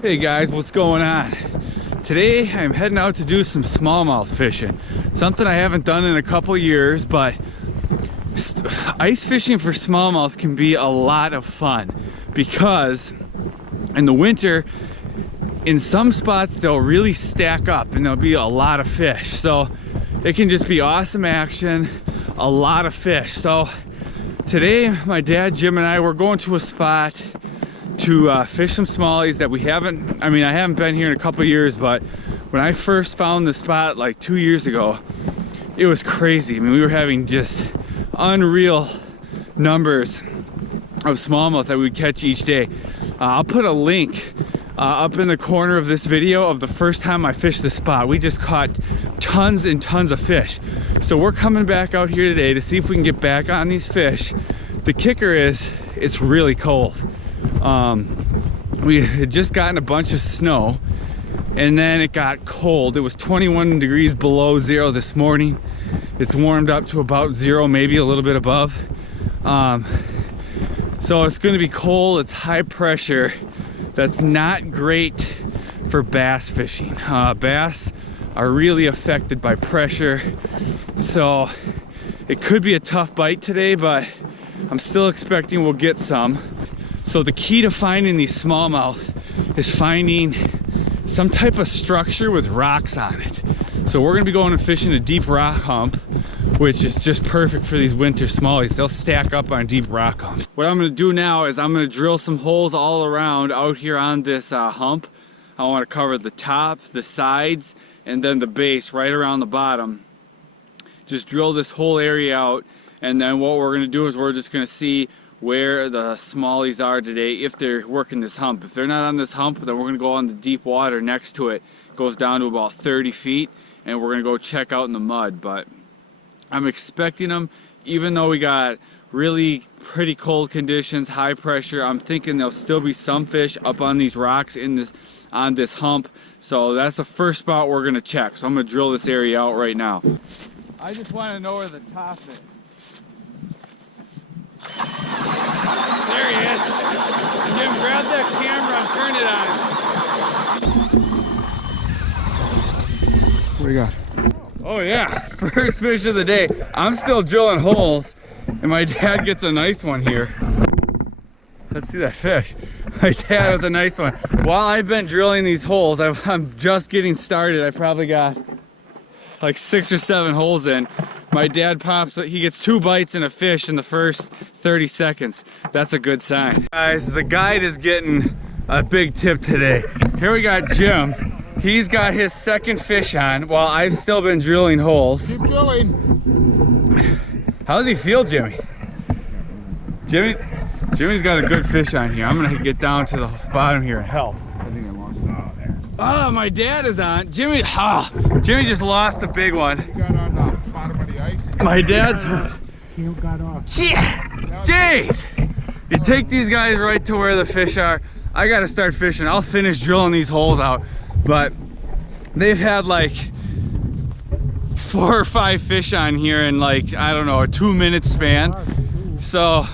Hey guys, what's going on? Today I'm heading out to do some smallmouth fishing. Something I haven't done in a couple years, but ice fishing for smallmouth can be a lot of fun because in the winter, in some spots they'll really stack up and there'll be a lot of fish. So it can just be awesome action, a lot of fish. So today my dad, Jim, and I, we're going to a spot to fish some smallies that we haven't, I haven't been here in a couple years, but when I first found the spot like 2 years ago, it was crazy. We were having just unreal numbers of smallmouth that we would catch each day. I'll put a link up in the corner of this video of the first time I fished the spot. We just caught tons and tons of fish. So we're coming back out here today to see if we can get back on these fish. The kicker is it's really cold. We had just gotten a bunch of snow and then it got cold. It was 21 degrees below zero this morning. It's warmed up to about zero, maybe a little bit above. So it's going to be cold. It's high pressure. That's not great for bass fishing. Bass are really affected by pressure. So it could be a tough bite today, but I'm still expecting we'll get some. So the key to finding these smallmouth is finding some type of structure with rocks on it. So we're gonna be going and fishing a deep rock hump, which is just perfect for these winter smallies. They'll stack up on deep rock humps. What I'm gonna do now is I'm gonna drill some holes all around out here on this hump. I wanna cover the top, the sides, and then the base right around the bottom. Just drill this whole area out, and then what we're gonna do is we're just gonna see where the smallies are today if they're working this hump. If they're not on this hump, then we're gonna go on the deep water next to it. It goes down to about 30 feet and we're gonna go check out in the mud. But I'm expecting them, even though we got really pretty cold conditions, high pressure, I'm thinking there'll still be some fish up on these rocks on this hump. So that's the first spot we're gonna check. So I'm gonna drill this area out right now. I just wanna know where the top is. There he is. Jim, grab that camera and turn it on. What do you got? Oh yeah, first fish of the day. I'm still drilling holes and my dad gets a nice one here. Let's see that fish. My dad with a nice one. While I've been drilling these holes, I'm just getting started. I probably got like 6 or 7 holes in. My dad pops, he gets 2 bites and a fish in the first 30 seconds. That's a good sign. Guys, the guide is getting a big tip today. Here we got Jim. He's got his second fish on while I've still been drilling holes. Keep drilling. How does he feel, Jimmy? Jimmy's got a good fish on here. I'm gonna get down to the bottom here and help. I think I lost it out there. Oh, my dad is on. Jimmy just lost a big one. He got on the bottom of the ice. My dad's... He got off. Jeez! You take these guys right to where the fish are. I gotta start fishing. I'll finish drilling these holes out. But they've had like 4 or 5 fish on here in like, I don't know, a 2-minute span. So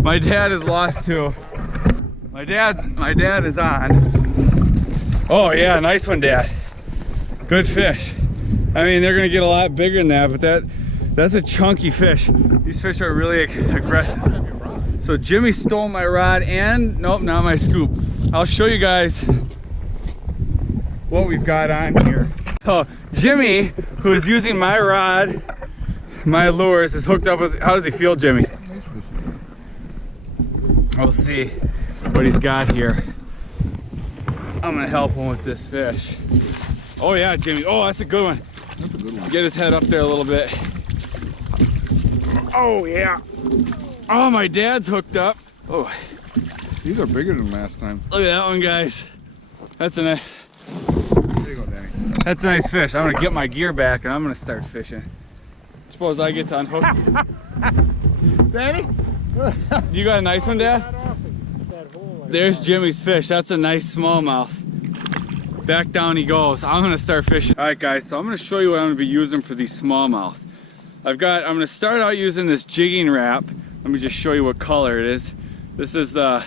my dad has lost 2. My dad is on. Oh yeah, nice one, Dad. Good fish. They're gonna get a lot bigger than that, but that's a chunky fish. These fish are really aggressive. So Jimmy stole my rod and, nope, not my scoop. I'll show you guys what we've got on here. So Jimmy, who is using my rod, my lures, is hooked up with, how does he feel, Jimmy? We'll see what he's got here. I'm gonna help him with this fish. Oh yeah, Jimmy. Oh, that's a good one. That's a good one. Get his head up there a little bit. Oh yeah. Oh, my dad's hooked up. Oh. These are bigger than last time. Look at that one, guys. That's a nice. There you go, Danny. That's a nice fish. I'm gonna get my gear back and I'm gonna start fishing. Suppose I get to unhook. Danny? You got a nice one, Dad? There's Jimmy's fish. That's a nice smallmouth. Back down he goes. I'm gonna start fishing. All right, guys, so I'm gonna show you what I'm gonna be using for these smallmouth. I'm gonna start out using this jigging wrap. Let me just show you what color it is. This is the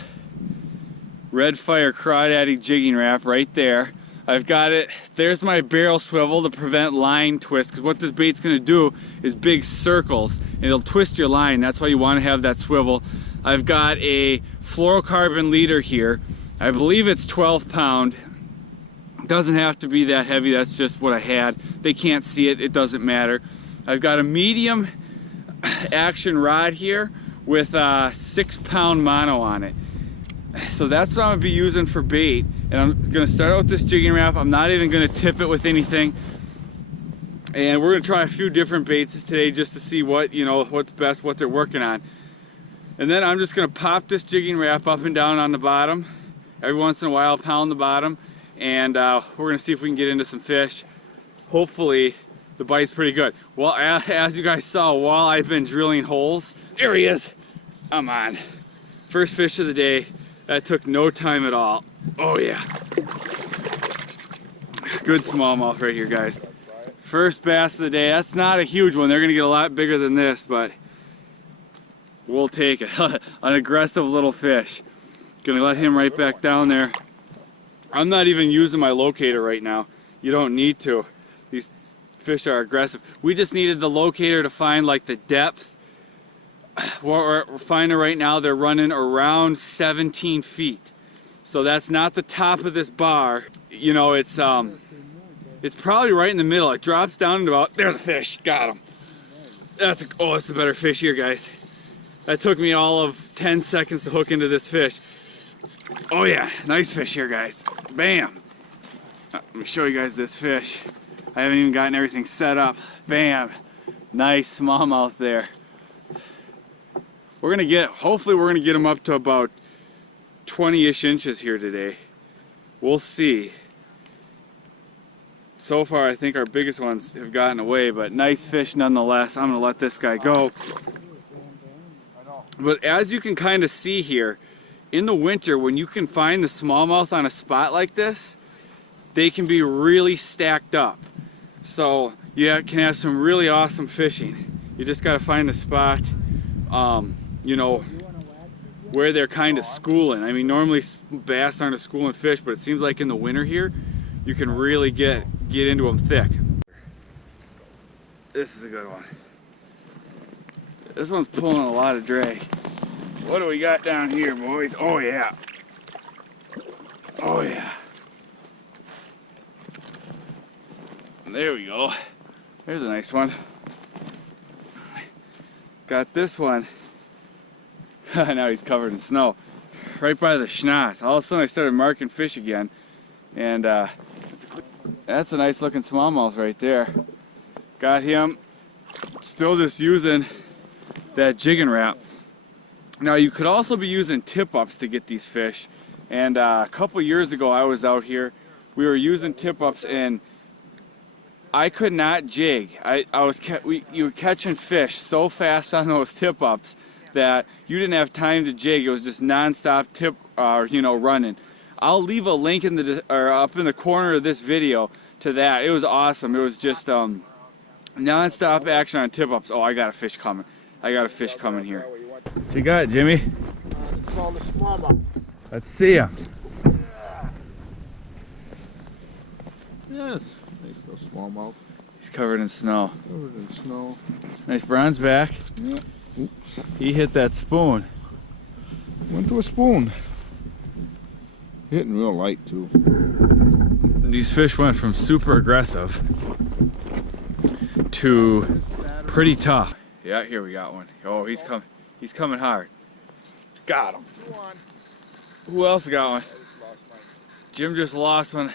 Red Fire Crawdaddy jigging wrap right there. I've got it, there's my barrel swivel to prevent line twist, because what this bait's gonna do is big circles and it'll twist your line. That's why you wanna have that swivel. I've got a fluorocarbon leader here. I believe it's 12 pound. It doesn't have to be that heavy, that's just what I had. They can't see it, it doesn't matter. I've got a medium action rod here with a 6 pound mono on it. So that's what I'm gonna be using for bait. And I'm gonna start out with this jigging wrap. I'm not even gonna tip it with anything. And we're gonna try a few different baits today just to see what, you know, what's best, what they're working on. And then I'm just gonna pop this jigging wrap up and down on the bottom. Every once in a while, pound the bottom. And we're gonna see if we can get into some fish. Hopefully, the bite's pretty good. Well, as you guys saw, while I've been drilling holes, there he is. I'm on. First fish of the day. That took no time at all. Oh yeah. Good smallmouth right here, guys. First bass of the day. That's not a huge one. They're gonna get a lot bigger than this, but we'll take it. An aggressive little fish. Gonna let him right back down there. I'm not even using my locator right now. You don't need to. These fish are aggressive. We just needed the locator to find like the depth. What we're finding right now, they're running around 17 feet. So that's not the top of this bar. You know, it's probably right in the middle. It drops down to about, there's a fish, got him. That's a better fish here, guys. That took me all of 10 seconds to hook into this fish. Oh yeah, nice fish here, guys. Bam. Let me show you guys this fish. I haven't even gotten everything set up. Bam. Nice smallmouth there. Hopefully we're gonna get them up to about 20-ish inches here today. We'll see. So far, I think our biggest ones have gotten away, but nice fish nonetheless. I'm gonna let this guy go. But as you can kind of see here, in the winter, when you can find the smallmouth on a spot like this, they can be really stacked up. So you can have some really awesome fishing. You just gotta find a spot, you know, where they're kind of schooling. I mean, normally bass aren't a schooling fish, but it seems like in the winter here, you can really get into them thick. This is a good one. This one's pulling a lot of drag. What do we got down here, boys? Oh yeah. Oh yeah. There we go. There's a nice one. Got this one. Now he's covered in snow. Right by the schnoz. All of a sudden I started marking fish again. And that's a nice looking smallmouth right there. Got him. Still just using that jigging wrap. Now you could also be using tip-ups to get these fish. And a couple years ago I was out here. We were using tip-ups and I could not jig. You were catching fish so fast on those tip-ups that you didn't have time to jig. It was just non-stop tip, you know, running. I'll leave a link in up in the corner of this video to that. It was awesome. It was just non-stop action on tip-ups. Oh, I got a fish coming. I got a fish coming here. What you got, Jimmy? It's called a smallmouth. Let's see him. Yes. Nice little smallmouth. He's covered in snow. Covered in snow. Nice bronze back. Yeah. Oops. He hit that spoon. Went to a spoon. Hitting real light too. These fish went from super aggressive to pretty tough. Yeah, here we got one. Oh, he's coming. He's coming hard. Got him. Who else got one? Jim just lost one.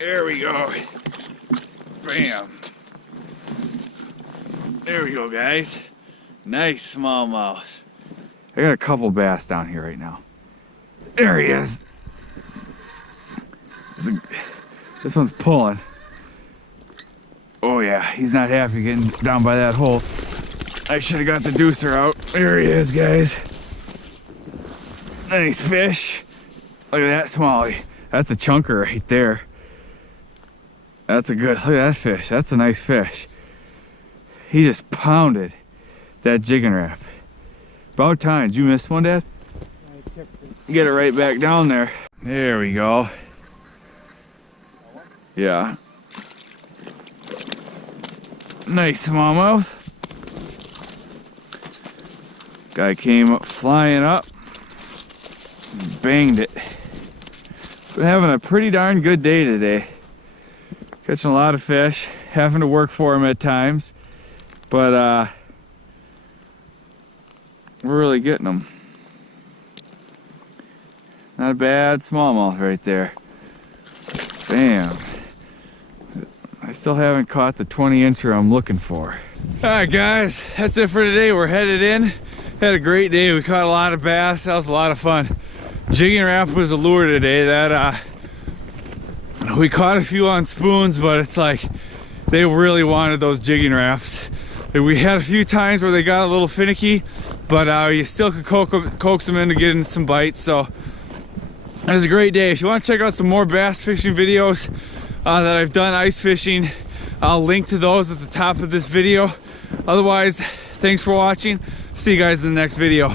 There we go. Bam. There we go, guys. Nice smallmouth. I got a couple bass down here right now. There he is. This one's pulling. Oh yeah, he's not happy getting down by that hole. I should have got the deucer out. There he is, guys. Nice fish. Look at that smallie. That's a chunker right there. That's a good, look at that fish. That's a nice fish. He just pounded that jigging wrap. About time. Did you miss one, Dad? I get it right back down there. There we go. Yeah. Nice smallmouth. Guy came up flying up, banged it. Been having a pretty darn good day today. Catching a lot of fish, having to work for them at times, but we're really getting them. Not a bad smallmouth right there. Bam. I still haven't caught the 20-incher I'm looking for. All right, guys, that's it for today. We're headed in. Had a great day. We caught a lot of bass. That was a lot of fun. Jigging wrap was a lure today. That we caught a few on spoons, but it's like they really wanted those jigging wraps. We had a few times where they got a little finicky, but you still could coax them into getting some bites. So it was a great day. If you want to check out some more bass fishing videos that I've done ice fishing, I'll link to those at the top of this video. Otherwise, thanks for watching. See you guys in the next video.